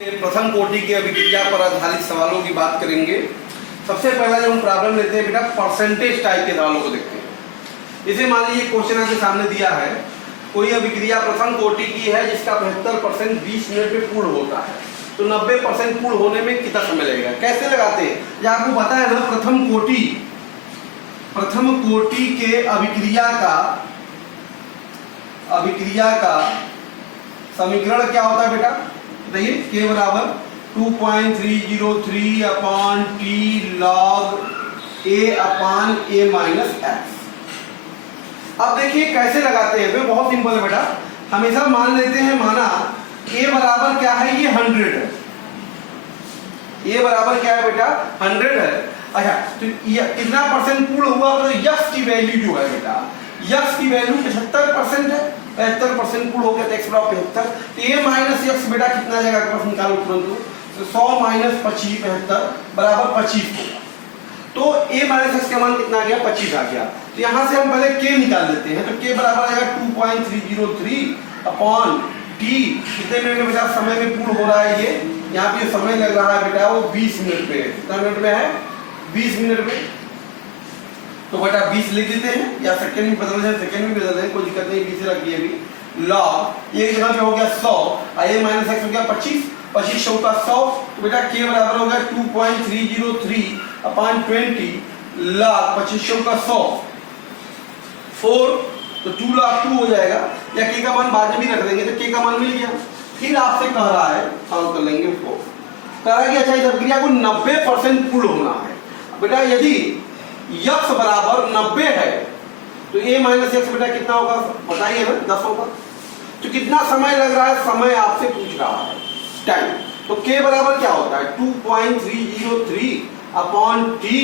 प्रथम कोटि की अभिक्रिया पर आधारित सवालों की बात करेंगे। सबसे पहला जो हम प्रॉब्लम लेते हैं बेटा परसेंटेज टाइप के सवालों को देखते हैं। इसे मान लीजिए क्वेश्चन आपके सामने दिया है, कोई अभिक्रिया प्रथम कोटि की है जिसका 75% 20 मिनट में पूर्ण होता है, तो 90% पूर्ण होने में कितना समय लगेगा, कैसे लगाते हैं? या आपको पता है ना, प्रथम कोटि के अभिक्रिया का समीकरण क्या होता है बेटा? देखिए k बराबर 2.303 upon T log a upon a minus x। अब देखिए कैसे लगाते हैं, बहुत सिंपल है बेटा। हमेशा मान लेते हैं, माना a बराबर क्या है, ये 100 है। a बराबर क्या है बेटा? 100 है। अच्छा, तो कितना परसेंट पूर्ण हुआ? तो यक्स की वैल्यू जो है बेटा, यक्स की वैल्यू 75% है, 75% पूर्ण हो गया, x बराबर 75। तो a माइनस यक्स बेटा कितना जाएगा आपके पास, निकालो तुरंत। तो 100 माइनस 25 75 बराबर 25 होगा। तो a माइनस यक्स का मान कितना आ गया? 25 आ गया। तो यहाँ से हम पहले k निकाल लेते हैं। तो k बराबर आएगा 2.303 अपॉन t। कितने मिनट में बेटा समय में पूर्ण हो रहा है ये? यहाँ पे समय लग रहा है बेटा वो 20 मिनट में। कितना मिनट में है? 20 मिनट में। तो बेटा 20 लिख देते हैं, या सेकंड में बदल दें, सेकंड में बदल दें, कोई दिक्कत नहीं, 20 रखिए अभी। लॉग एक जगह पे हो गया 100, a माइनस x हो गया 25, 25 100 का 100। तो बेटा k बराबर हो गया 2.303 अपॉन 20 लॉग 25 100 का 100 4। तो 2 लॉग 2 हो जाएगा, या k का मान बाद में भी रख देंगे। तो k का मान मिल गया। फिर आपसे कह रहा है, सॉल्व कर लेंगे उसको, कह रहा है कि अच्छा इस अभिक्रिया को 90% पूर्ण होना है। बेटा यदि यक्स बराबर 90 है तो a माइनस एक्स बेटा कितना होगा बताइए ना? 10 होगा। तो कितना समय लग रहा है, समय आपसे पूछ रहा है, टाइम। तो k बराबर क्या होता है? 2.303 अपॉन टी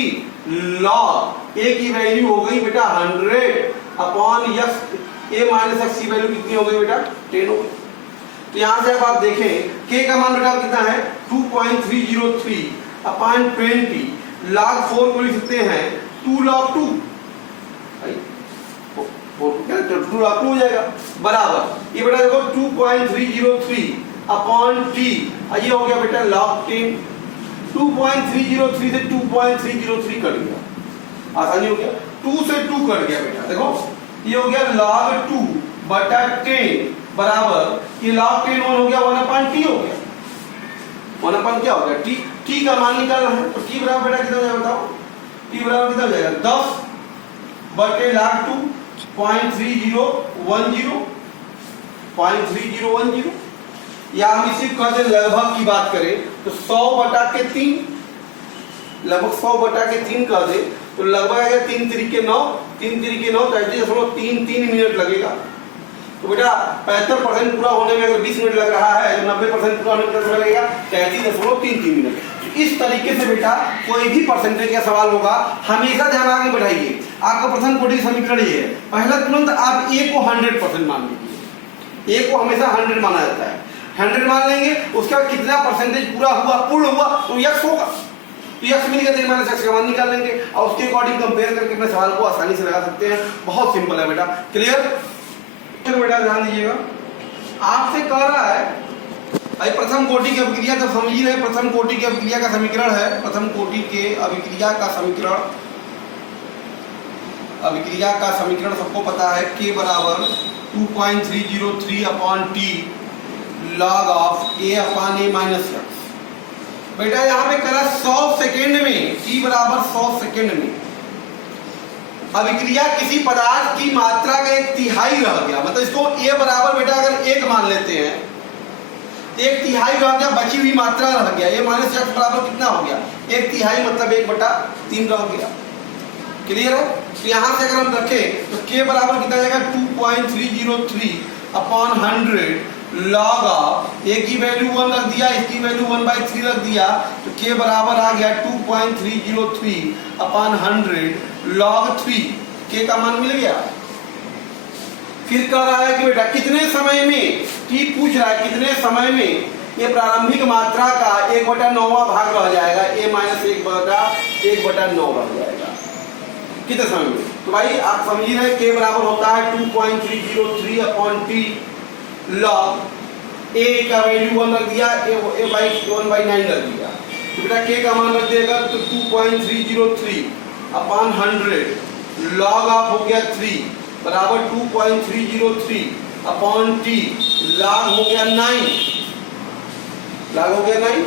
लॉग a की वैल्यू हो गई बेटा 100 upon x, a minus x की वैल्यू कितनी हो गई बेटा? 10 हो गई। तो यहां से अब आप देखें k का मान बेटा कितना है? 2.303 अपॉन 20 लॉग 4 को लिख सकते हैं 2 लॉग 2, 2 लॉग 2 हो जाएगा, बराबर ये बेटा देखो 2.303 अपॉन टी, ये हो गया बेटा लॉग 10। 2.303 से 2.303 कट गया, आसानी हो गया। 2 से 2 कट गया बेटा, देखो ये हो गया लॉग 2 बटा 10 बराबर ये लॉग 10 1 हो गया, 1 अपॉन टी हो गया। 1 अपॉन क्या हो गया? टी। टी का मान निकालना है, तो टी बराबर बेटा कितना हो जाएगा बताओ? टी बराबर कितना हो जाएगा? 10 बटे log 2 0.3010 या हम इसी कह दें लगभग की बात करें तो 100 बटा के 3, लगभग 100 बटा के 3 कह दे तो लगभग आएगा 3 तरीके 9, 3 तरीके 9, 33.33 मिनट लगेगा। तो बेटा 75% पूरा होने में अगर 20 मिनट लग रहा है तो 90% पूरा होने में कितना लगेगा? 33.33 मिनट। इस तरीके से बेटा कोई भी परसेंटेज का सवाल होगा हमेशा ध्यान आगे बढ़ाइए। आपका प्रथम कोटि समीकरण ये है, पहला तुरंत आप a को 100% मान लीजिए। a को हमेशा 100 माना जाता है, 100 मान लेंगे, उसका कितना परसेंटेज पूरा हुआ, पूर्ण हुआ, तो यक्स होगा। तो यक्स मिल गया, माइनस एक्स का मान निकाल लेंगे और उसके अकॉर्डिंग कंपेयर करके अपने सवाल को आसानी से लगा सकते हैं। बहुत सिंपल है बेटा, क्लियर? बेटा ध्यान दीजिएगा, आपसे कह रहा है भाई प्रथम कोटि की अभिक्रिया, तो समझ रहे हैं प्रथम कोटि की अभिक्रिया का समीकरण है, प्रथम कोटि के अभिक्रिया का समीकरण सबको पता है, k बराबर 2.303 upon T log of a upon a minus x. बेटा यहाँ पे करा 100 सेकेंड में, t बराबर 100 सेकेंड में अभिक्रिया किसी पदार्थ की मात्रा का 1/3 रह गया, मतलब इसको a बराबर बेटा अगर 1 मान लेते हैं, 1/3 रह गया, बची हुई मात्रा रह गया, a माइनस एक्स बराबर कितना हो गया? 1/3 मतलब 1/3 रह गया। क्लियर है? तो यहाँ से अगर हम रखें तो k बराबर कितना जाएगा? 2.303 अपॉन 100 लॉग ऑफ a की वैल्यू 1 रख दिया, इसकी वैल्यू 1/3 रख दिया, तो k बराबर आ गया 2.303 अपॉन 100 लॉग 3। k का मान मिल गया। फिर कह रहा है कि बेटा कितने समय में, ठीक पूछ रहा है कितने समय में ये प्रारंभिक मात्रा का 1/9 भाग रह जाएगा, a माइनस 1/9 रह जाएगा, कितने समय में? तो भाई आप समझिए k बराबर होता है 2.303 अपॉन टी लॉग ए का वैल्यू 1 रख दिया, ए बाई 1/9 रख दिया, तो बेटा के का मान रख देगा तो 2.303 अपॉन 100 लॉग ऑफ हो गया 3 बराबर 2.303 अपॉन टी लॉग हो गया 9, लॉग हो गया 9,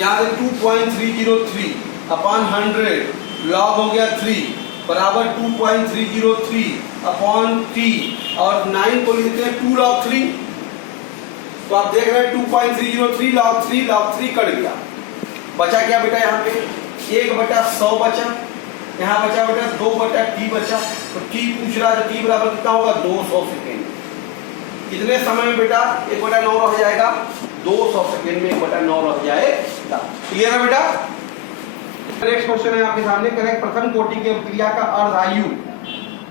यहाँ से 2.303 अपॉन 100 लॉग हो गया 3 बराबर 2.303 अपॉन टी और 9 को लिखते हैं 2 log 3। तो आप देख रहे हैं 2.303 log 3 कट गया, बचा क्या बेटा यहाँ पे 1/100 बचा, यहाँ बचा बेटा 2/t बचा, तो t पूछ रहा है t बराबर कितना होगा 200 सेकेंड। कितने समय में बेटा 1/9 रह जाएगा 200 सेकेंड में 1/9 रह जाएगा। क्लियर है बेटा। नेक्स्ट क्वेश्चन है आपके सामने, करेक्ट प्रथम कोटि की अभिक्रिया का अर्धायु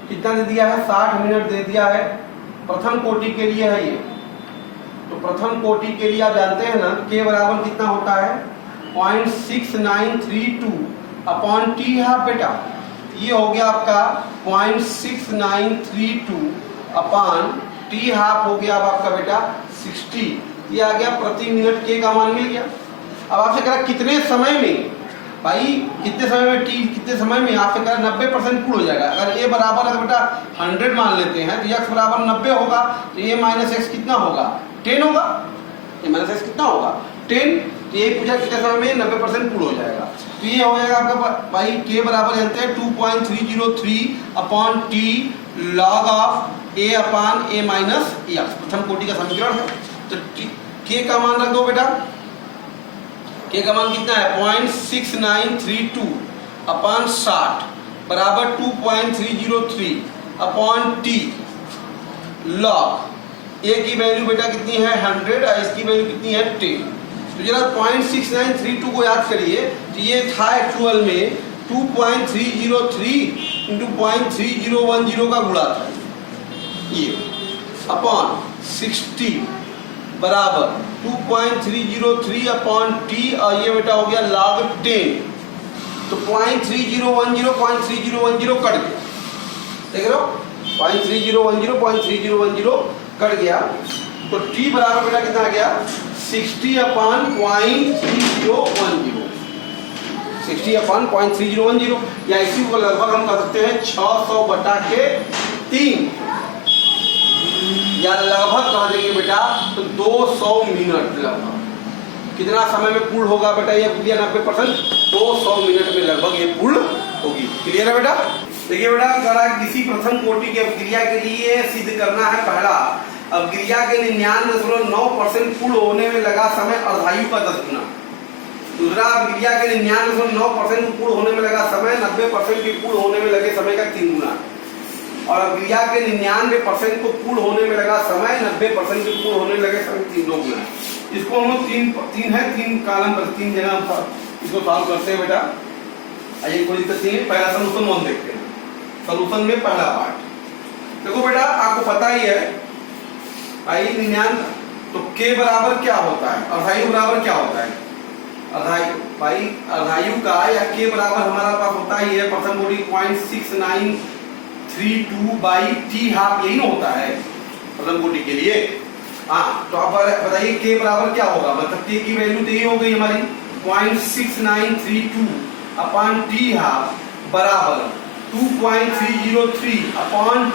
कितना दे दिया है 60 मिनट दे दिया है, प्रथम कोटि के लिए है ये। तो प्रथम कोटि के लिए आप जानते हैं ना के बराबर कितना होता है 0.6932 अपॉन टी हाफ बेटा, ये हो गया आपका 0.6932 अपॉन टी हाफ हो गया अब आपका बेटा 60, ये आ गया प्रति मिनट के का मान मिल गया। अब आपसे कह रहा कितने समय में, भाई कितने समय में टी कितने समय में, आपसे कह रहा 90% पूर्ण हो जाएगा। अगर ए बराबर अगर बेटा 100 मान लेते हैं तो x बराबर 90 होगा, तो ए माइनस एक्स कितना होगा 10 होगा, ए माइनस एक्स कितना होगा 10, तो ये पूछा कितने समय में 90% पूर्ण हो जाएगा। तो ये हो जाएगा आपका भाई के बराबर जानते हैं 2.303 upon T log of A upon A minus x, प्रथम कोटि का समीकरण है। तो के का मान रख दो बेटा, के का मान कितना है 0.6932 अपॉन 60 बराबर 2.303 अपॉन टी लॉग ए की वैल्यू बेटा कितनी है 100 और इसकी वैल्यू कितनी है 10। तो जरा 0.6932 को याद करिए, तो ये था एक्चुअल में 2.303 इंटू 0.3010 का गुणा था ये अपॉन 60 बराबर 2.303 अपॉन टी और ये बेटा हो गया log 10, तो 0.3010 कट गया, देख रहे हो 0.3010 कट गया, तो टी बराबर बेटा कितना आ गया 60 अपॉन 0.3010, 60 अपॉन 0.3010, या इसी को लगभग हम कर सकते हैं 600/3 या लगभग कह देंगे बेटा तो 200 मिनट लगभग। कितना समय में पूर्ण होगा बेटा ये क्रिया 90%, 200 मिनट में लगभग ये पूर्ण होगी। क्लियर है बेटा। देखिए बेटा करा किसी प्रथम कोटि की अभिक्रिया के लिए सिद्ध करना है पहला, अभिक्रिया के 99.9% पूर्ण होने में लगा समय अर्धायु का 10 गुना। दूसरा अभिक्रिया के 99.9% पूर्ण होने में लगा समय 90% के पूर्ण होने में लगे समय का 3 गुना, और अभिक्रिया के 99% को पूर्ण होने में लगा समय 90% के पूर्ण होने में लगे समय 3 गुना। इसको हम लोग तीन कॉलम पर 3 जगह हम इसको सॉल्व करते हैं बेटा। आइए कोई दिक्कत नहीं है, पहला सोल्यूशन 1 देखते हैं। सोल्यूशन में पहला पार्ट देखो बेटा, आपको पता ही है भाई 99, तो के बराबर क्या होता है, अर्धायु बराबर क्या होता है, अर्धायु भाई अर्धायु का या के बराबर हमारा पास होता ही है प्रथम कोटि 0.6932 बाई टी हाफ, यही ना होता है प्रथम कोटि के लिए। हाँ तो आप बताइए के बराबर क्या होगा, मतलब के की वैल्यू तो ये हो गई हमारी 0.6932 अपॉन टी हाफ बराबर 2.303 अपॉन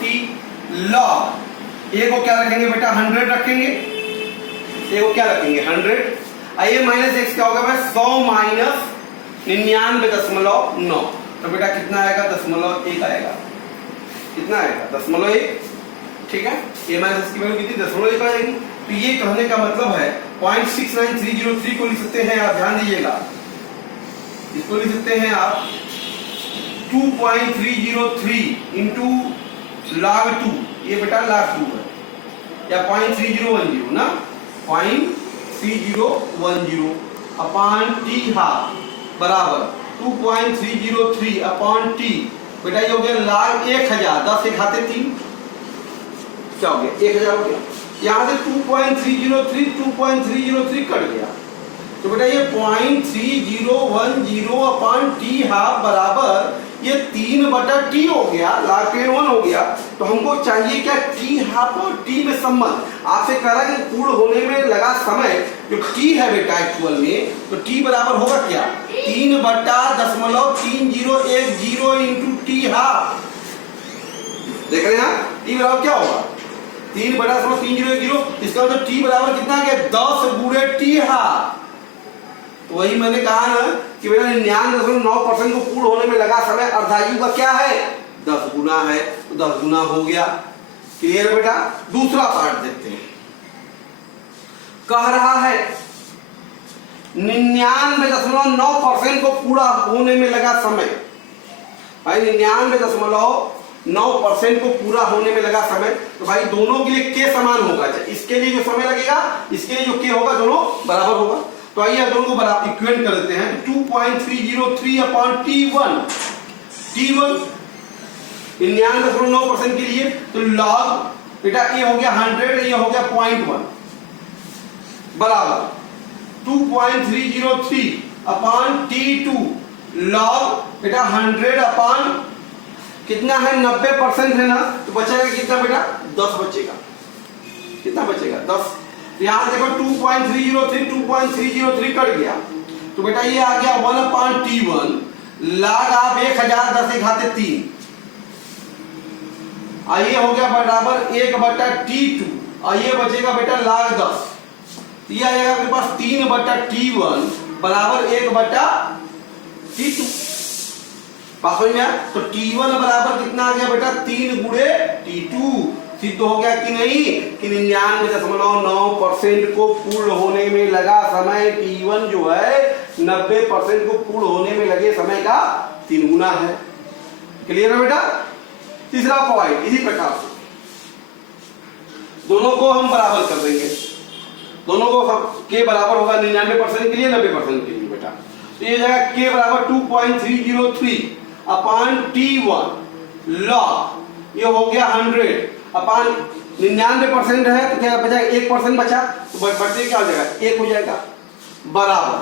टी लॉग ए को क्या रखेंगे बेटा 100 रखेंगे, ए को क्या रखेंगे 100, आइए माइनस एक्स क्या होगा भाई 100 माइनस 99.9, तो बेटा कितना आएगा 0.1 आएगा, कितना आएगा 0.1, ठीक है। ए माइनस की वैल्यू कितनी 0.1 आ जाएगी। तो ये कहने का मतलब है 0.69303 को लिख सकते हैं आप, ध्यान दीजिएगा, इसको लिख सकते हैं आप 2.303 इंटू log 2, ये बेटा log 2 है, या 0.3010 ना 0.3010 अपॉन टी हाफ बराबर 2.303 अपॉन टी, बेटा ये हो गया log 1000, 10 से खाते 3 क्या हो गया 1000 हो गया, यहाँ से 2.303 कट गया, तो बेटा ये 0.3010 अपॉन टी हाफ बराबर ये 3/t हो गया, log 10 1 हो गया। तो हमको चाहिए क्या, t हाफ और t में संबंध। आपसे कह रहा है कि पूर्ण होने में लगा समय जो t है बेटा एक्चुअल में, तो t बराबर होगा क्या, 3/0.3010 इंटू t हाफ। देख रहे हैं आप, t बराबर क्या होगा, 3/0.3010। इसका मतलब t बराबर कितना है, 10 गुणे t हाफ। तो वही मैंने कहा ना कि मेरा 99.9% को पूर्ण होने में लगा समय अर्धायु का क्या है, 10 गुना है। तो 10 गुना हो गया। क्लियर है बेटा। दूसरा पार्ट देखते हैं। कह रहा है 99.9% को पूरा होने में लगा समय। भाई 99.9% को पूरा होने में लगा समय, तो भाई दोनों के लिए के समान होगा। इसके लिए जो समय लगेगा, इसके लिए जो के होगा, दोनों बराबर होगा। तो आइए दोनों को बराबर इक्वेट कर देते हैं। 2.303/T1, T1 99.9% के लिए, तो log बेटा ये हो गया 100, ये हो गया 0.1 बराबर 2.303/T2 log बेटा 100 कितना है, 90% है ना, तो बचेगा कितना बेटा, 10 बचेगा। कितना बचेगा, 10। यहां देखो 2.303 कट गया, तो बेटा ये आ गया 1/T1 log आप 1010⁻³ ये हो गया बराबर 1/T2, और ये बचेगा बेटा log 10। ये आएगा आपके पास 3/T1 बराबर 1/T2। पास हो गया। तो T1 बराबर कितना आ गया बेटा, 3 गुणे T2। सिद्ध हो गया कि नहीं कि 99.9% को पूर्ण होने में लगा समय T1 जो है 90% को पूर्ण होने में लगे समय का 3 गुना है। क्लियर है बेटा। तीसरा पॉइंट इसी प्रकार से दोनों को हम बराबर कर देंगे। दोनों को के बराबर होगा 99% के लिए, 90% के लिए बेटा। तो ये जाएगा के बराबर 2.303/T1 log ये हो गया 100/99% है, तो क्या बचा, 1% बचा, तो बचने क्या हो जाएगा, 1 हो जाएगा बराबर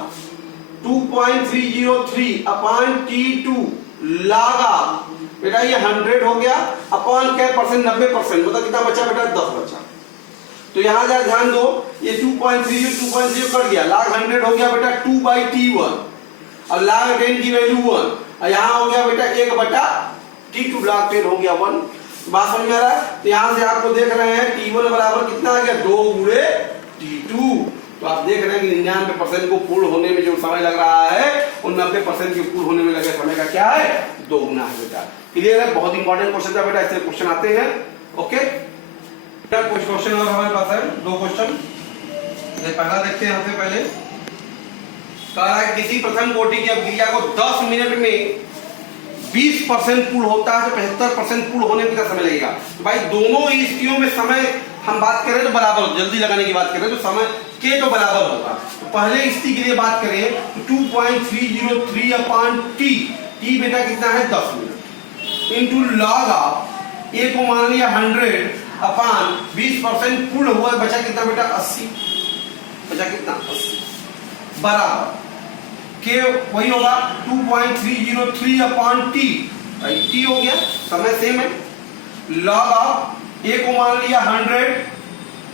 2.303/T2 log बेटा ये 100 हो गया अपॉन क्या परसेंट, 90%, मतलब कितना बचा बेटा, 10 बचा। तो यहां जा ध्यान दो, ये 2.30 कट गया, log 100 हो गया बेटा 2/T1, और log 10 की वैल्यू 1, और यहां हो गया बेटा 1/T2 log 10 हो गया 1। बात समझ में आ रहा है। तो यहां से आपको देख रहे हैं T1 बराबर कितना आ गया, 2 गुणे T2। तो आप देख रहे हैं कि 99% को पूर्ण होने में जो समय लग रहा है, और 90% के पूर्ण होने में लगे समय का क्या है, 2 गुना है बेटा। क्लियर है। बहुत इंपॉर्टेंट क्वेश्चन था बेटा, इससे क्वेश्चन आते हैं। ओके, कुछ क्वेश्चन और हमारे पास है, 2 क्वेश्चन। पहला देखते हैं सबसे पहले। कह रहा है किसी प्रथम कोटि की अभिक्रिया को 10 मिनट में 20% पूर्ण होता है, तो 75% पूर्ण होने में कितना समय लगेगा। तो भाई दोनों ही स्थितियों में समय हम बात करें तो बराबर, जल्दी लगाने की बात करें तो समय के तो बराबर होगा। तो पहले स्थिति के लिए बात करें तो 2.303/T, T बेटा कितना है, 10 मिनट, इंटू log ए को मान लिया 100/20% पूर्ण हुआ, बचा कितना बेटा, 80, बचा कितना, 80 बराबर के वही होगा 2.303/T, T हो गया, समय सेम है, log ए को मान लिया 100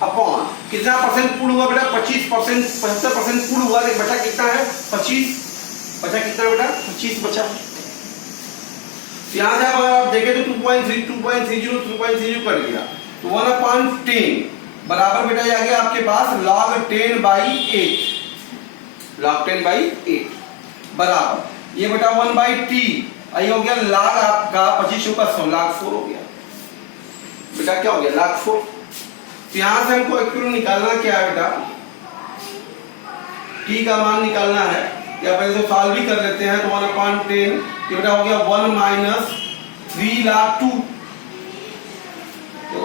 अपॉन कितना परसेंट पूर्ण हुआ बेटा, 25%, 75% पूर्ण हुआ, बचा कितना है, 25, बचा कितना बेटा, 25 बचा। यहां से अगर आप देखें तो 2.30 कर गया, तो 1/10 बराबर बेटा ये आ गया आपके पास log 10/8, log 10/8 बराबर ये बेटा 1/T, ये हो गया log आपका 25 का 100, log 4 हो गया बेटा, क्या हो गया, log 4। तो यहां से हमको एक्चुअली निकालना क्या है बेटा, T का मान निकालना है, या पहले तो सॉल्व भी कर लेते हैं। तो 1/10 ये बेटा हो गया 1 - 3 log 2, तो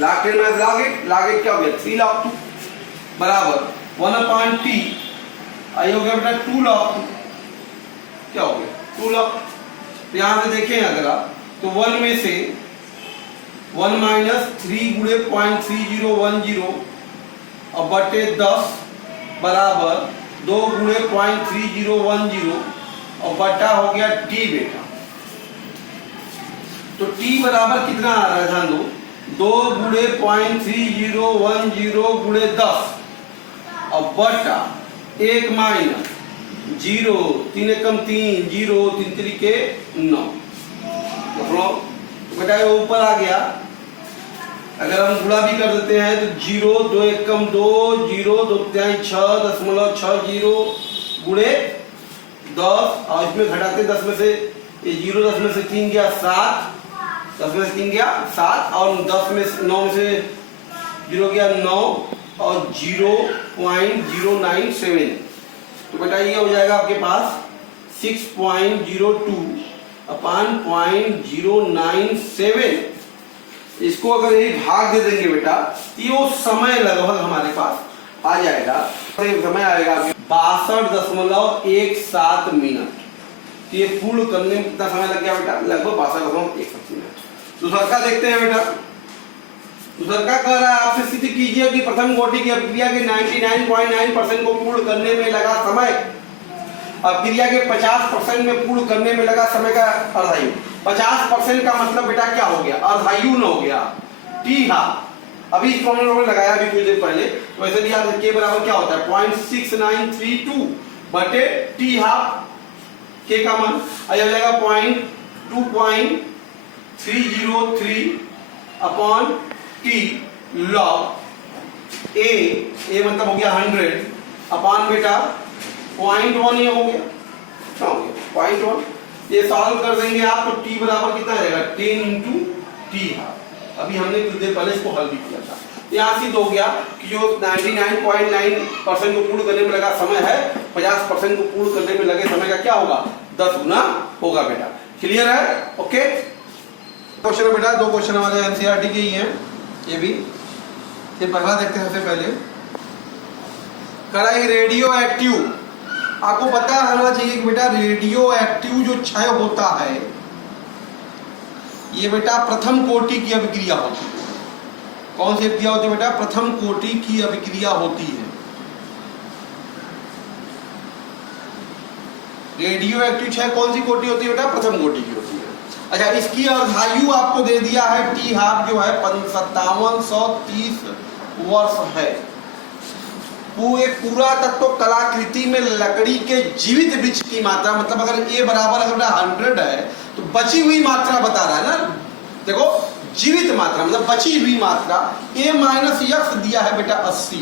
log 10 - log 8 क्या हो गया, 3 log 2 बराबर 1/T, आई हो गया बेटा 2 log 2, क्या हो गया, 2 log। तो यहां से देखें अगर आप, तो 1 में से 1 - 3 गुणे 0.3010 और बटे 10 बराबर 2 गुणे 0.3010 और बटा हो गया T बेटा, तो t बराबर कितना आ रहा है, ध्यान दो, 2 गुणे 0.3010 गुणे 10 और बटा 1 माइनस 0 3 एकम 3 0 3 3 9। तो बेटा ये ऊपर आ गया। अगर हम गुणा भी कर देते हैं तो 0 2 एकम 2 0 2 3 6.60 गुणे 10 और इसमें घटाते 10 में से ये 0 10 में से 3 गया 7, 10 में से 3 गया 7 और 10 में 9 में से 0 गया 9 और 0.097। तो बेटा ये हो जाएगा आपके पास 6.02 अपान 0.097। इसको अगर एक भाग दे देंगे बेटा तो ये समय लगभग हमारे पास आ जाएगा, समय आएगा 62.17 मिनट। तो ये पूर्ण करने में कितना समय लग गया बेटा, लगभग 62.17 मिनट। दूसरा का देखते हैं बेटा। दूसरा का कह रहा है आपसे सिद्ध कीजिए कि प्रथम कोटि की अभिक्रिया के 99.9% को पूर्ण करने में लगा समय अभिक्रिया के 50% में पूर्ण करने में लगा समय का अर्धायु। 50% का मतलब बेटा क्या हो गया, अर्धायु न हो गया, टी हाफ। अभी इस फॉर्मूला में लगाया अभी कुछ देर पहले, वैसे भी याद के बराबर क्या होता है 0.6932 बटे टी हाफ, के का मान आ जाएगा 2.303 अपॉन टी लॉग ए मतलब हो गया 100 अपॉन बेटा 0.1 ये हो गया, क्या हो गया 0.1। ये सॉल्व कर देंगे आप तो टी बराबर कितना आएगा 10 इंटू टी हाफ। अभी हमने कुछ देर पहले इसको हल भी किया था। यहाँ सिद्ध हो गया कि जो 99.9% को पूर्ण करने में लगा समय है 50% को पूर्ण करने में लगे समय का क्या होगा 10 गुना होगा बेटा। क्लियर है? ओके। क्वेश्चन बेटा 2 क्वेश्चन हमारे एनसीईआरटी के ही हैं ये भी। ये पहला देखते हैं सबसे पहले। कड़ा रेडियो एक्टिव, आपको पता होना चाहिए कि बेटा रेडियो एक्टिव जो क्षय होता है ये बेटा प्रथम कोटि की अभिक्रिया होती है। कौन सी अभिक्रिया होती है बेटा, प्रथम कोटि की अभिक्रिया होती है। रेडियो एक्टिव क्षय कौन सी कोटि होती है बेटा, प्रथम कोटि की होती है। अच्छा, इसकी अर्धायु आपको दे दिया है टी हाफ जो है 5730 वर्ष है। एक पूरा तत्व कलाकृति में लकड़ी के जीवित वृक्ष की मात्रा, मतलब अगर ए बराबर अगर 100 है तो बची हुई मात्रा बता रहा है ना, देखो जीवित मात्रा मतलब बची हुई मात्रा ए माइनस यक्स दिया है बेटा 80।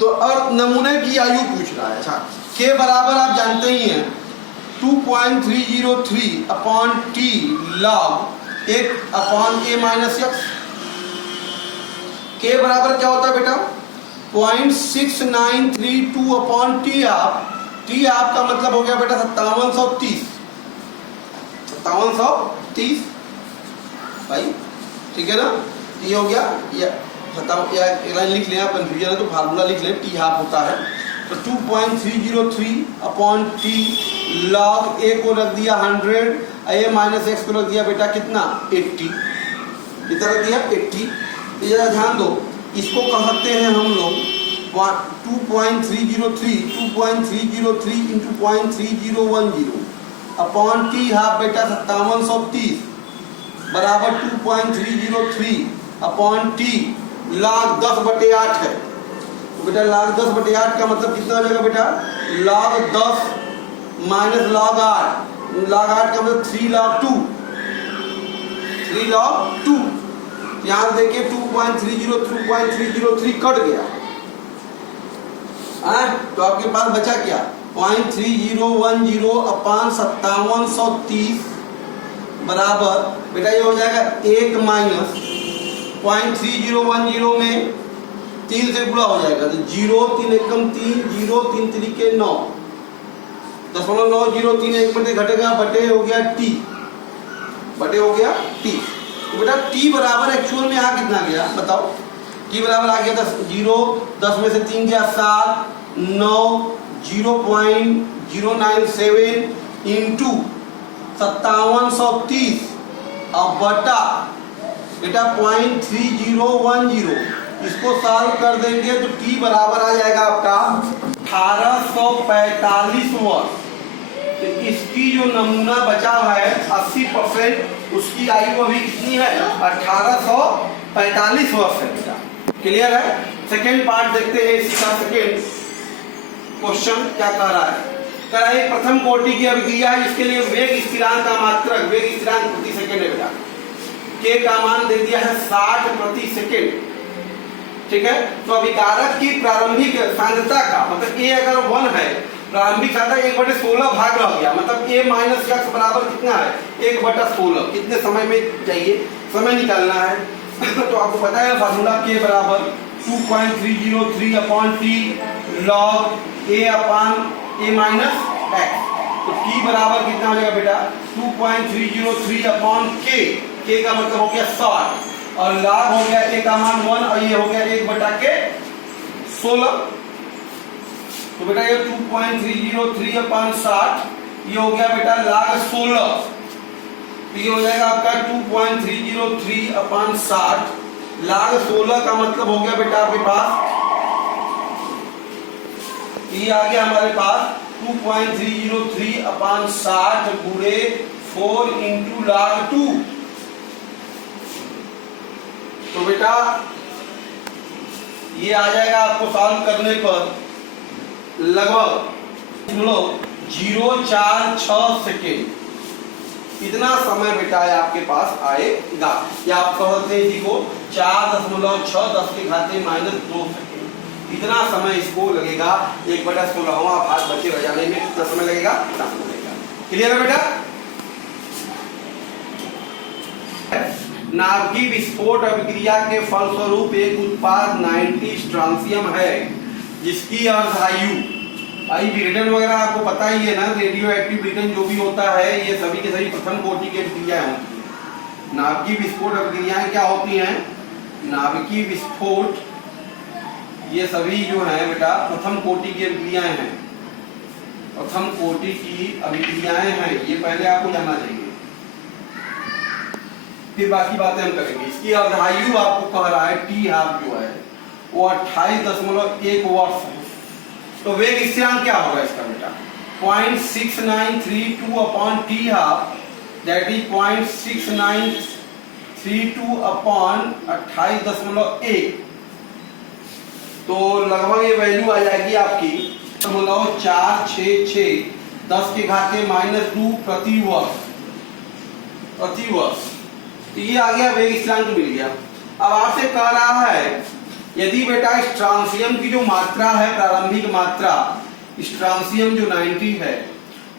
तो और नमूने की आयु पूछ रहा है। अच्छा, के बराबर आप जानते ही हैं 2.303 अपॉन टी लॉग 1 अपॉन ए माइनस यक्स। के बराबर क्या होता है बेटा 0.6932 upon T half. T half का मतलब हो गया बेटा 5730 भाई, ठीक है ना। ये हो गया, या एक लाइन लिख लें, कंफ्यूजन है तो फार्मूला लिख लें, टी हाफ होता है तो 2.303 अपॉन टी लॉग ए को रख दिया 100, ए माइनस एक्स को रख दिया बेटा कितना 80, इतना रख दिया 80। जरा ध्यान दो, इसको कह सकते हैं हम लोग 2.303 इंटू 0.3010 अपॉन टी हाफ बेटा 5730 बराबर 2.303 अपॉन टी log 10/8 है। तो बेटा log 10/8 का मतलब कितना हो जाएगा बेटा, log 10 माइनस log 8, log 8 का मतलब 3 log 2। यहाँ देखिए 2.303 कट गया, तो आपके पास बचा क्या 0.3010 अपान 5730 बराबर बेटा ये हो जाएगा 1 माइनस 0.3010 में 3 से गुणा हो जाएगा तो 0 3 एकम 3 0 3 3 9 0.903 एक बटे घटेगा बटे हो गया टी, बटे हो गया टी। तो बेटा टी बराबर एक्चुअल में यहाँ कितना गया बताओ, टी बराबर आ गया 10 में से 3 गया 7 9 0.097 इंटू 5730 और बटा बेटा 0.3010। इसको सॉल्व कर देंगे तो टी बराबर आ जाएगा आपका 1845 वर्ष। तो इसकी जो नमूना बचा हुआ है 80%, उसकी आयु अभी कितनी है? 1845 वर्ष है बेटा। क्लियर है? सेकेंड पार्ट देखते हैं इसका। सेकेंड क्वेश्चन क्या कह रहा है? कह रहा है प्रथम कोटि की अभिक्रिया है, इसके लिए वेग स्थिरांक का मात्रक, वेग स्थिरांक प्रति सेकेंड है बेटा, के का मान दे दिया है 60 प्रति सेकेंड। ठीक है, तो अभिकारक की प्रारंभिक सांद्रता का मतलब ए अगर 1 है, प्रारंभिक सांद्रता 1/16 भाग रह गया, मतलब a माइनस x बराबर कितना है? 1/16। कितने समय में चाहिए? समय निकालना है तो आपको पता है फार्मूला k बराबर 2.303 upon t log a upon a minus x। तो t बराबर कितना हो जाएगा बेटा? 2.303 अपॉन k, k का मतलब हो गया 60 और log हो गया a का मान 1 और ये हो गया 1/16। तो बेटा ये 2.303 अपॉन 60 ये हो गया बेटा log 16। तो ये हो जाएगा आपका 2.303 अपॉन 60 log 16 का मतलब हो गया बेटा आपके पास, ये आ गया हमारे पास 2.303 अपॉन 60 गुणे 4 इंटू log 2। तो बेटा ये आ जाएगा आपको सॉल्व करने पर लगभग 0.46 सेकेंड। इतना समय बेटा आपके पास आएगा, या आप कह सकते हैं इसी को 4.6 10 के घाते -2 सेकेंड। इतना समय इसको लगेगा 1/16वां भाग बचे रह जाने में। कितना समय लगेगा? इतना समय लगेगा। क्लियर है बेटा? नाभिकीय विस्फोट अभिक्रिया के फलस्वरूप एक उत्पाद 90 स्ट्रांसियम है जिसकी अर्धायु, भाई विघटन वगैरह आपको पता ही है ना, रेडियो एक्टिव विघटन जो भी होता है ये सभी के सभी प्रथम कोटि की अभिक्रियाएं होती हैं। नाभिकीय विस्फोट अभिक्रियाएं क्या होती हैं? नाभिकीय विस्फोट ये सभी जो है बेटा प्रथम कोटि की अभिक्रियाएं हैं, प्रथम कोटि की अभिक्रियाएं हैं, ये पहले आपको जानना चाहिए, फिर बाकी बातें हम करेंगे। इसकी अर्धायु आपको कह रहा है टी हाफ जो है वो 28.1 वर्ष है। तो वेग स्थिरांक क्या होगा इसका बेटा? 0.6932 upon T half, that is 0.6932 upon 28.1। तो लगभग ये वैल्यू आ जाएगी आपकी 466 10 के घाते -2 प्रति वर्ष। तो ये आ गया वेग स्थिरांक मिल गया। अब आपसे कह रहा है यदि बेटा स्ट्रांसियम की जो मात्रा है, प्रारंभिक मात्रा स्ट्रांसियम जो 90 है,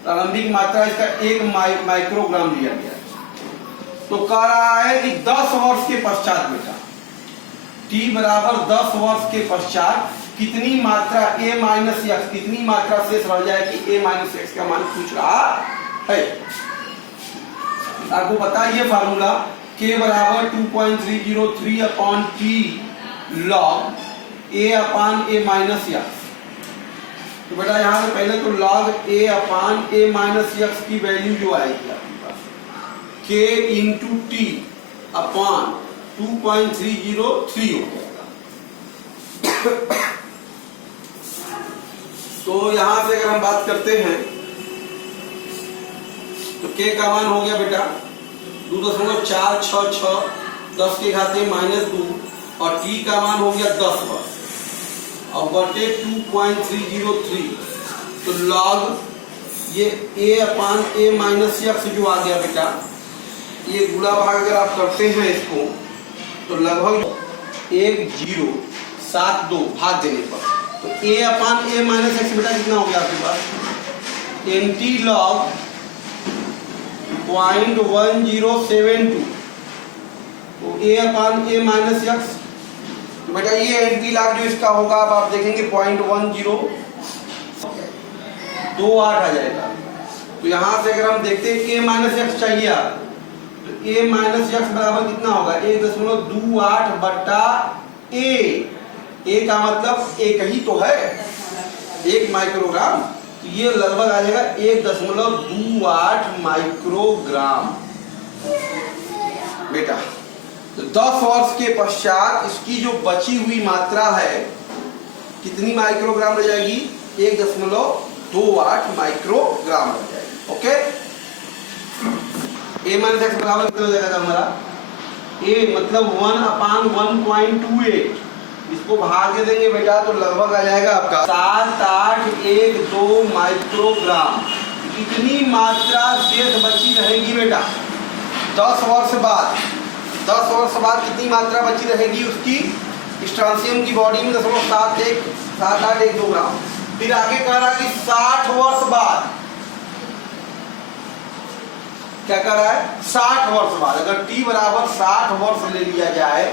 प्रारंभिक मात्रा इसका 1 माइक्रोग्राम लिया गया, तो कह रहा है कि 10 वर्ष के पश्चात बेटा t बराबर 10 वर्ष के पश्चात कितनी मात्रा a माइनस x, कितनी मात्रा शेष रह जाएगी a माइनस x का मान पूछ रहा है। आपको पता है ये फार्मूला k बराबर 2.303 upon t log a upon a minus x। तो बेटा यहाँ से पहले तो log a upon a minus x की वैल्यू जो आएगी आपके पास k इंटू टी अपॉन 2.303 हो जाएगा। तो यहाँ से अगर हम बात करते हैं तो k का मान हो गया बेटा 2.466 10 के घाते -2 और t का मान हो गया 10 वर्ष और बटे 2.303। तो log ये a upon a minus x जो आ गया बेटा, ये गुणा भाग अगर आप करते हैं इसको तो लगभग 1072 भाग देने पर तो a upon a minus x बेटा कितना हो गया आपके पास? nt log 0.1072। तो a upon a minus x, तो बेटा ये nt log जो इसका होगा अब आप देखेंगे 0.1028 आ जाएगा। तो यहां से अगर हम देखते हैं a माइनस x चाहिए तो a माइनस x बराबर कितना होगा? 1.28 बटा a। a का मतलब एक ही तो है, 1 माइक्रोग्राम, तो ये लगभग आ जाएगा 1.28 माइक्रोग्राम बेटा। तो 10 वर्ष के पश्चात इसकी जो बची हुई मात्रा है कितनी माइक्रोग्राम रह जाएगी? 1.28 माइक्रोग्राम रह जाएगी। ओके, a माइनस एक्स बराबर कितना हो जाएगा हमारा, a मतलब 1/1.28, इसको भाग दे देंगे बेटा तो लगभग आ जाएगा आपका 7812 माइक्रोग्राम। कितनी मात्रा शेष बची रहेगी बेटा 10 वर्ष बाद, 10 वर्ष बाद कितनी मात्रा बची रहेगी उसकी स्ट्रांसियम की बॉडी में 0.7812 ग्राम। फिर आगे कह रहा है कि 60 वर्ष बाद, क्या कर रहा है 60 वर्ष बाद, अगर t बराबर 60 वर्ष ले लिया जाए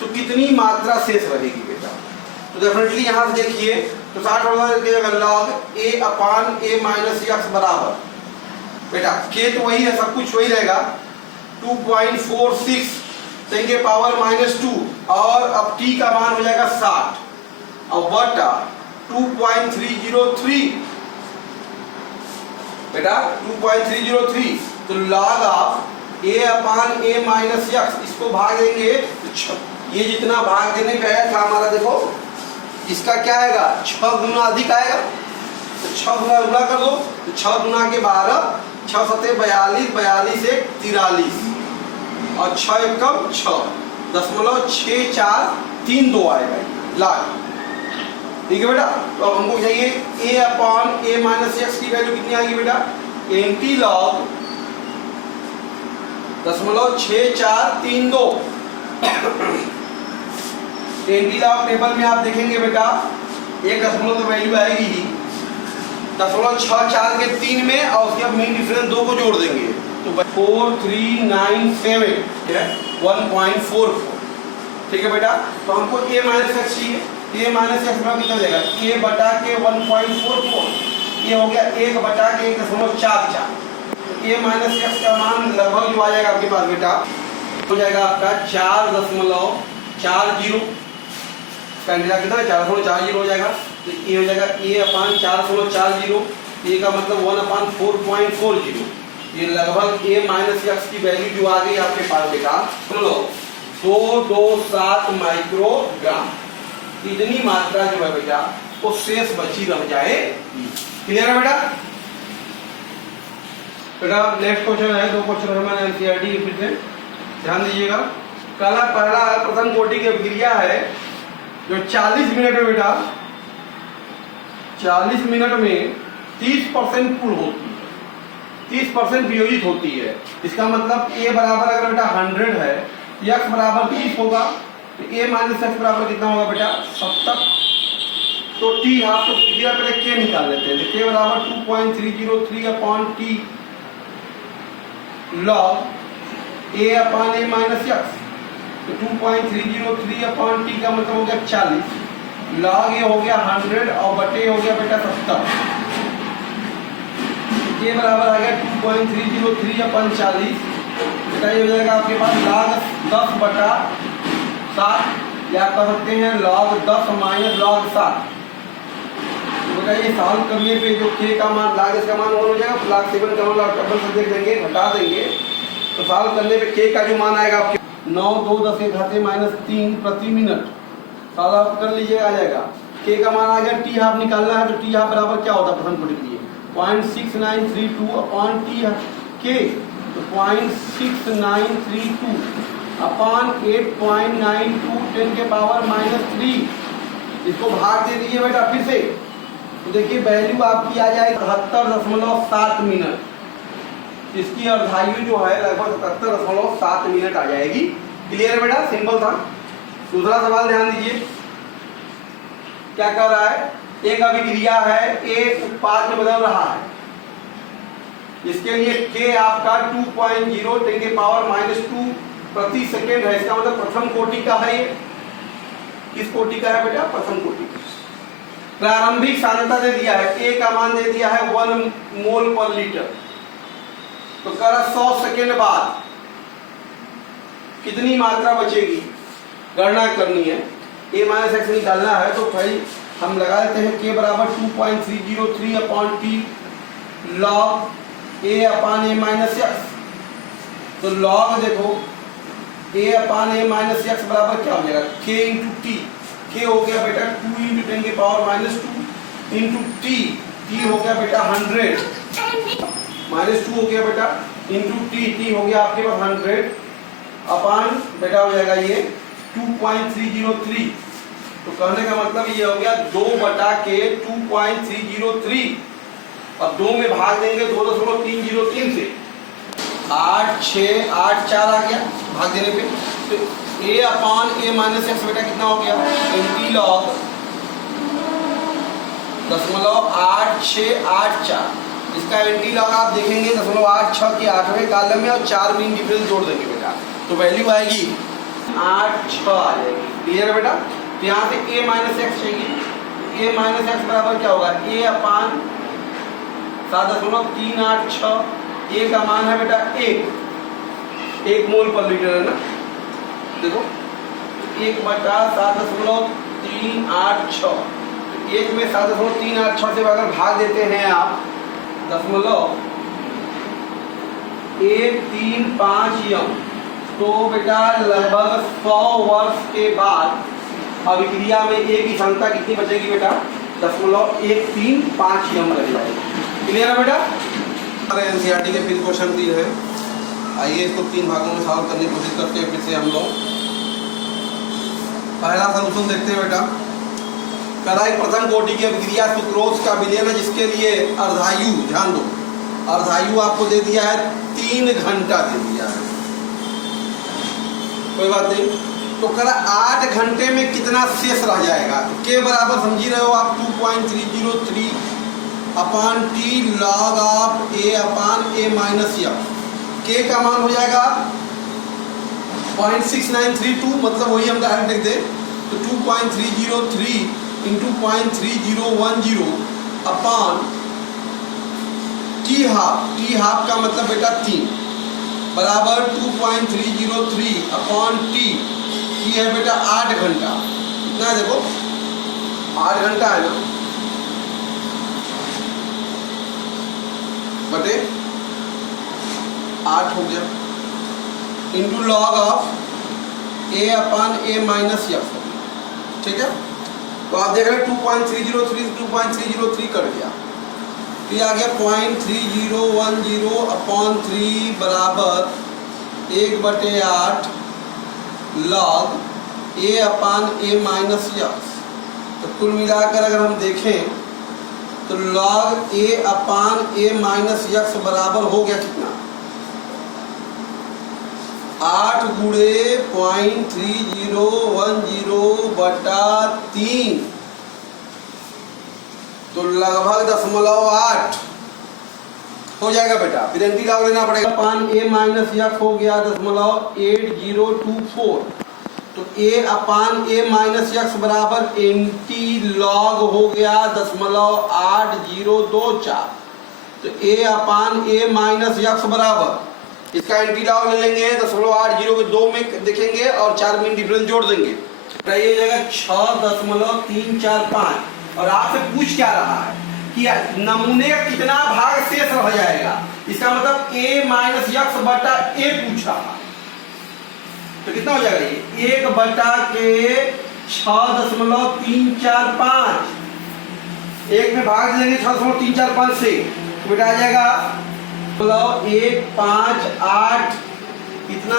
तो कितनी मात्रा शेष रहेगी बेटा। तो डेफिनेटली यहां से देखिए तो 60 वर्ष log a/a माइनस x बराबर बेटा k तो वही है, सब कुछ वही रहेगा 2.46 10 के पावर -2 और अब t का मान हो जाएगा 60 और बटा 2.303 बेटा 2.303, तो log of a/a minus x, इसको भाग देंगे तो ये जितना भाग देने पे आया था हमारा, देखो इसका क्या आएगा 6 गुना अधिक आएगा, तो 6 गुना गुना कर दो तो 6 गुना के 12, 6 सते 42, 42 से 43 और 6 एकम 6.6432 आएगा लाख। ठीक है बेटा, तो अब हमको चाहिए a/a माइनस x की वैल्यू कितनी आएगी बेटा, 80 log 0.6432। 20 लॉग टेबल में आप देखेंगे बेटा एक दशमलव तो वैल्यू आएगी ही, 0.64 के 3 में और उसके बाद मेन डिफरेंस 2 को जोड़ देंगे तो 4397 1.44। ठीक है बेटा, तो हमको a माइनस एक्स चाहिए, a माइनस एक्स बराबर कितना हो जाएगा a बटा के 1.44, ये हो गया 1 बटा के 1.44, a माइनस एक्स का मान लगभग जो आ जाएगा आपके पास बेटा हो जाएगा आपका 4.40, कितना 4.40 हो जाएगा, तो ये हो जाएगा a/4.40, a का मतलब 1/4.40, ये लगभग a माइनस एक्स की वैल्यू जो आ गई आपके पास बेटा सुन लो 227 माइक्रोग्राम। इतनी मात्रा जो है बेटा वो शेष बची रह जाएगी। क्लियर है बेटा? बेटा नेक्स्ट क्वेश्चन है, 2 क्वेश्चन है हमारे एनसीईआरटी फिर से ध्यान दीजिएगा। पहला प्रथम कोटि की अभिक्रिया है जो 40 मिनट में बेटा 40 मिनट में 30% पूर्ण होती है, 30% वियोजित होती है। इसका मतलब a बराबर अगर बेटा 100 है, x बराबर 30 होगा तो a माइनस एक्स बराबर कितना होगा बेटा 70। तो t हाफ तो पहले k निकाल लेते हैं, k बराबर 2.303 upon t log a/a minus x, तो 2.303 अपॉन t का मतलब हो गया 40, log a हो गया 100 और बटे हो गया बेटा 70, k बराबर आ गया 2.303 अपॉन 40, बेटा ये हो जाएगा आपके पास log 10 बटा 7 या कह सकते हैं log 10 माइनस log 7। तो बेटा ये सॉल्व करने पे जो k का मान log इसका मान हो जाएगा, log 7 का मान डबल से देख देंगे घटा देंगे, तो सॉल्व करने पे k का जो मान आएगा आपके 9 2 10 के घाते -3 प्रति मिनट, सॉल्व कर लीजिए आ जाएगा। k का मान आ गया, t हाफ निकालना है तो t हाफ बराबर क्या होता है प्रथम कोटि के लिए 0.6932 अपॉन t k, तो 0.6932 अपॉन 8.92 10 के पावर -3, इसको भाग दे दीजिए बेटा फिर से, तो देखिए वैल्यू आपकी आ जाएगी 73.7 मिनट। इसकी अर्धायु जो है लगभग 77.7 मिनट आ जाएगी। क्लियर है बेटा? सिंपल था। दूसरा सवाल ध्यान दीजिए, क्या कर रहा है, एक अभिक्रिया है, एक उत्पाद में बदल रहा है, इसके लिए k आपका 2.0 10 के पावर -2 प्रति सेकेंड है, इसका मतलब प्रथम कोटि का है। ये किस कोटि का है बेटा? प्रथम कोटि। प्रारंभिक सांद्रता दे दिया है, a का मान दे दिया है 1 मोल पर लीटर, तो कर 100 सेकेंड बाद कितनी मात्रा बचेगी गणना करनी है, a माइनस एक्स निकालना है, तो भाई हम लगा देते हैं k बराबर 2.303 upon t log a/a minus x, तो log देखो a/a माइनस एक्स बराबर क्या हो जाएगा k इंटू टी, k हो गया बेटा 2 इंटू 10 के पावर -2 इंटू t, t हो गया बेटा 100 -2 हो गया बेटा, इंटू टी हो गया आपके पास 100 अपान बेटा हो जाएगा ये 2.303। तो कहने का मतलब ये हो गया 2/2.303 और 2 में भाग देंगे 2.303 से 8 6 8 4 आ गया भाग देने पे। तो a upon a minus x बेटा कितना हो गया 20 log 0.8684। इसका एंटी लॉग आप देखेंगे 0.86 के 8वें कॉलम में और 4 मीन डिफरेंस जोड़ देंगे बेटा तो वैल्यू आएगी 8 6 आ जाएगी। क्लियर है बेटा। तो यहाँ से a माइनस एक्स चाहिए, a माइनस एक्स बराबर क्या होगा a अपान 7.386। a का मान है बेटा 1 मोल पर लीटर है ना, देखो 1/7.386। 1 में 7.386 से अगर भाग देते हैं आप 0.135 यम तो बेटा लगभग 100 वर्ष के बाद अभिक्रिया में ए की क्षमता कितनी बचेगी बेटा 0.135 यम रह जाएगी। क्लियर है बेटा। हमारे एनसीईआरटी के फिर क्वेश्चन 3 है, आइए इसको 3 भागों में सॉल्व करने की कोशिश करते हैं फिर से हम लोग। पहला सॉल्यूशन देखते हैं बेटा। करा एक प्रथम कोटि की अभिक्रिया सुक्रोज का विलयन है जिसके लिए अर्धायु, ध्यान दो अर्धायु आपको दे दिया है 3 घंटा दे दिया है, कोई बात नहीं। तो करा 8 घंटे में कितना शेष रह जाएगा तो के बराबर समझी रहे हो आप 2.303 upon T log of A upon A minus F. K का मान हो जाएगा 0.6932 मतलब वही हम डायरेक्ट लिख दें तो 2.303 इंटू 0.3010 अपान टी हाफ का मतलब बेटा 3 बराबर 2.303 अपॉन टी है बेटा 8 घंटा। कितना है देखो 8 घंटा है ना बटे 8 हो गया into log of A upon A minus F. ठीक है। तो आप देख रहे हैं 2.303 2.303 कर दिया तो ये आ गया 0.3010 अपॉन 3 बराबर 1/8 log A upon A minus x. तो कुल मिलाकर अगर हम देखें तो log A upon A minus x बराबर हो गया कितना 8 गुणे 0.3010/3 तो लगभग 0.8 हो जाएगा बेटा। फिर एंटी लॉग लेना पड़ेगा अपान ए माइनस एक्स हो गया 0.8024 तो ए अपान ए माइनस एक्स बराबर एंटी लॉग हो गया 0.8024 तो ए अपान ए माइनस एक्स बराबर इसका एंटी लॉग ले लेंगे 0.80 के 2 में देखेंगे और 4 में डिफरेंस जोड़ देंगे तो ये जाएगा 6.345 और आपसे पूछ क्या रहा है कि नमूने का कितना भाग शेष रह जाएगा। इसका मतलब a माइनस एक्स बटा ए पूछ रहा है तो कितना हो जाएगा ये 1 बटा के 6.345 1 में भाग देंगे 6.345 से तो बेटा आ जाएगा 158 इतना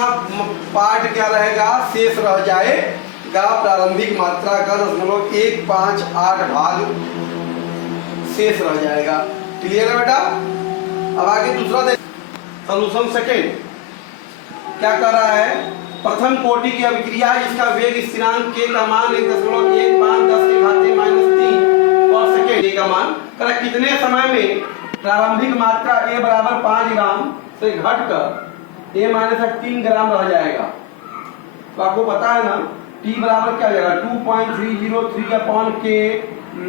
पार्ट क्या रहेगा शेष रह जाएगा प्रारंभिक मात्रा का 0.158 भाग शेष रह जाएगा। क्लियर है बेटा। अब आगे दूसरा देख सॉल्यूशन सेकेंड क्या कर रहा है प्रथम कोटि की अभिक्रिया है जिसका वेग स्थिरांक के का मान 1.1510⁻³ पर सेकेंड का मान करा कितने समय में प्रारंभिक मात्रा a बराबर 5 ग्राम से घटकर a माइनस 3 ग्राम रह जाएगा। तो आपको पता है ना t बराबर क्या जाएगा 2.303 अपॉन के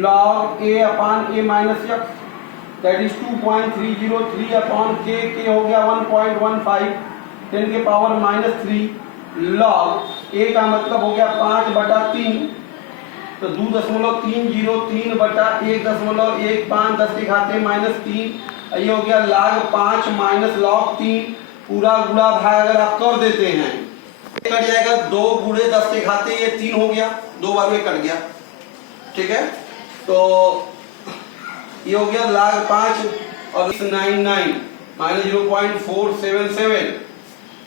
log a upon a minus x that is 2.303 upon के हो गया 1.15 10 के पावर -3 log a का मतलब हो गया 5/3 तो 2.303/1.15 ये हो गया log 5 माइनस log 3 पूरा गुणा भाग अगर आप कर देते हैं कट जाएगा 2 गुणे 10 ये 3 हो गया 2 बार में कट गया। ठीक है। तो ये हो गया log 5 और 99 -0.477,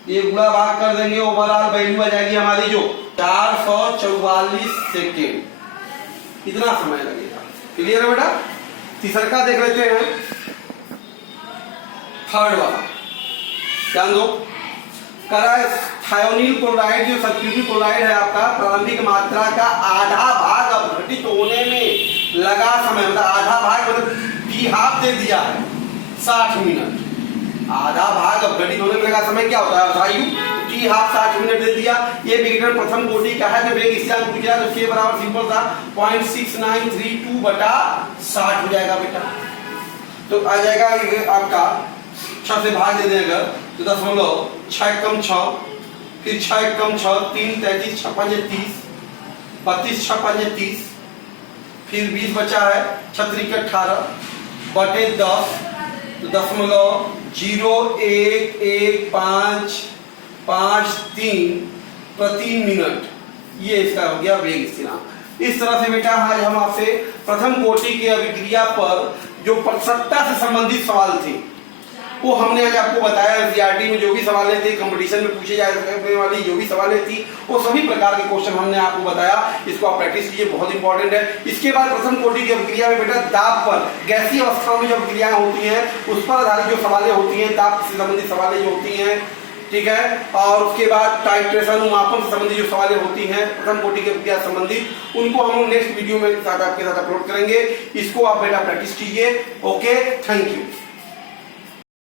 ये गुणा भाग कर देंगे, ओवरऑल वैल्यू आ जाएगी हमारी जो 444 सेकेंड, इतना समय लगेगा। क्लियर है बेटा? तीसरा देख लेते हैं, थर्ड वाला, ध्यान दो। करा थायोनील क्लोराइड जो सल्फ्यूरिक क्लोराइड है आपका, प्रारंभिक मात्रा का आधा भाग अपघटित होने में लगा समय, मतलब आधा भाग मतलब हाफ दे दिया है 60 मिनट। आधा भाग अपघटित होने में लगा समय क्या होता है? आयु टी हाफ 60 मिनट दे दिया। ये विघटन प्रथम कोटि का है। जब एक स्थिरांक पूछ गया तो k बराबर सिंपल था 0.6932 बटा 60 हो जाएगा बेटा। तो आ जाएगा ये आपका 6 से भाग दे देंगे तो 0.6 कम 6, फिर 6 कम 6, 3 33 6 5 30, 32 6 5 30, फिर 20 बचा है 36 18 बटे 10, तो 0.01153 प्रति मिनट, ये इसका हो गया वेग स्थिरांक। इस तरह से बेटा आज हम आपसे प्रथम कोटि की अभिक्रिया पर जो प्रसक्ता से संबंधित सवाल थे वो हमने आज आपको बताया। एनसीईआरटी में जो भी सवालें थे, कंपटीशन में पूछे जाने वाली जो भी सवालें थी, वो सभी प्रकार के क्वेश्चन हमने आपको बताया। इसको आप प्रैक्टिस कीजिए, बहुत इंपॉर्टेंट है। इसके बाद प्रथम कोटि की अभिक्रिया में बेटा दाब पर, गैसीय अवस्थाओं में जो अभिक्रियाएं होती हैं उस पर आधारित जो सवालें होती हैं, दाब से संबंधित सवालें जो होती हैं, ठीक है, और उसके बाद टाइट्रेशन मापन से संबंधित जो सवालें होती हैं प्रथम कोटि की अभिक्रिया संबंधित, उनको हम नेक्स्ट वीडियो में आपके साथ अपलोड करेंगे। इसको आप बेटा प्रैक्टिस कीजिए। Okay, thank you.